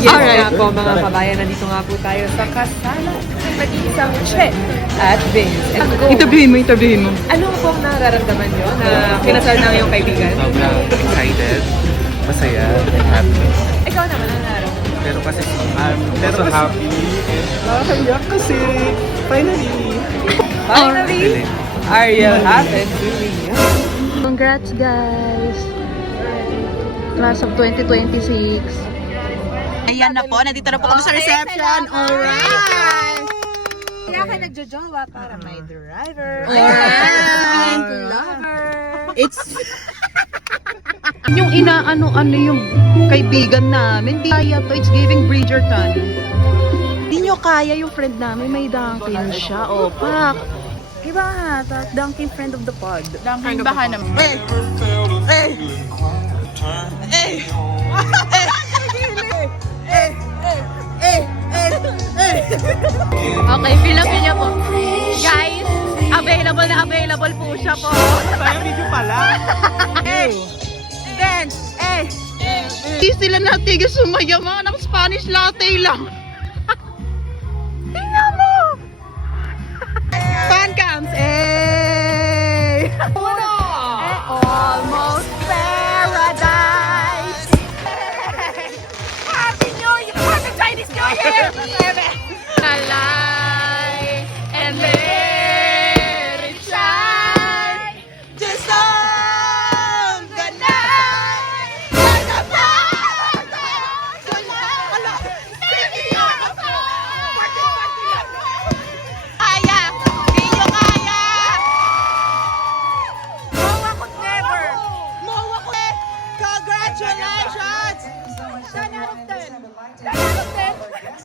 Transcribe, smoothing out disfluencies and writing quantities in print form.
Yes Alright. nga po mga kabayan, nandito nga po tayo sa kasala ng mag-iisang Che at Vince. And go, Interviewin mo. ano pong nararamdaman nyo na kinasal ng iyong kaibigan? Sobrang excited, masaya, and happy. Ikaw naman ang nararamdaman. Pero kasi I'm also happy and nakakayak kasi finally. Finally, Ariel happened to me. Congrats guys! Class of 2026. Ayan na po, nandito na po kami sa reception. Alright! Kaya ka nagjojowa para may driver. Alright! Lover. It's... yung inaano-ano yung kaibigan namin. Di kaya to, it's giving Bridgerton. Di nyo kaya yung friend namin, may Dunkin siya. O, pak! Iba nga, Dunkin friend of the pod. Dunkin baka naman. Okay, feel niyo po. Guys, available po siya po. Tayo video pala. Dance! Hindi sila natigil sumayaw, mga ng Spanish latte lang. Tingnan mo! Fan cams! Almost paradise! Happy New Year! Happy Chinese New Year! Lalay and let it shine just on the night like a fire. Kaya! Di nyo kaya! Mawa ko't never! Mawa ko eh! Congratulations! 10 out of 10!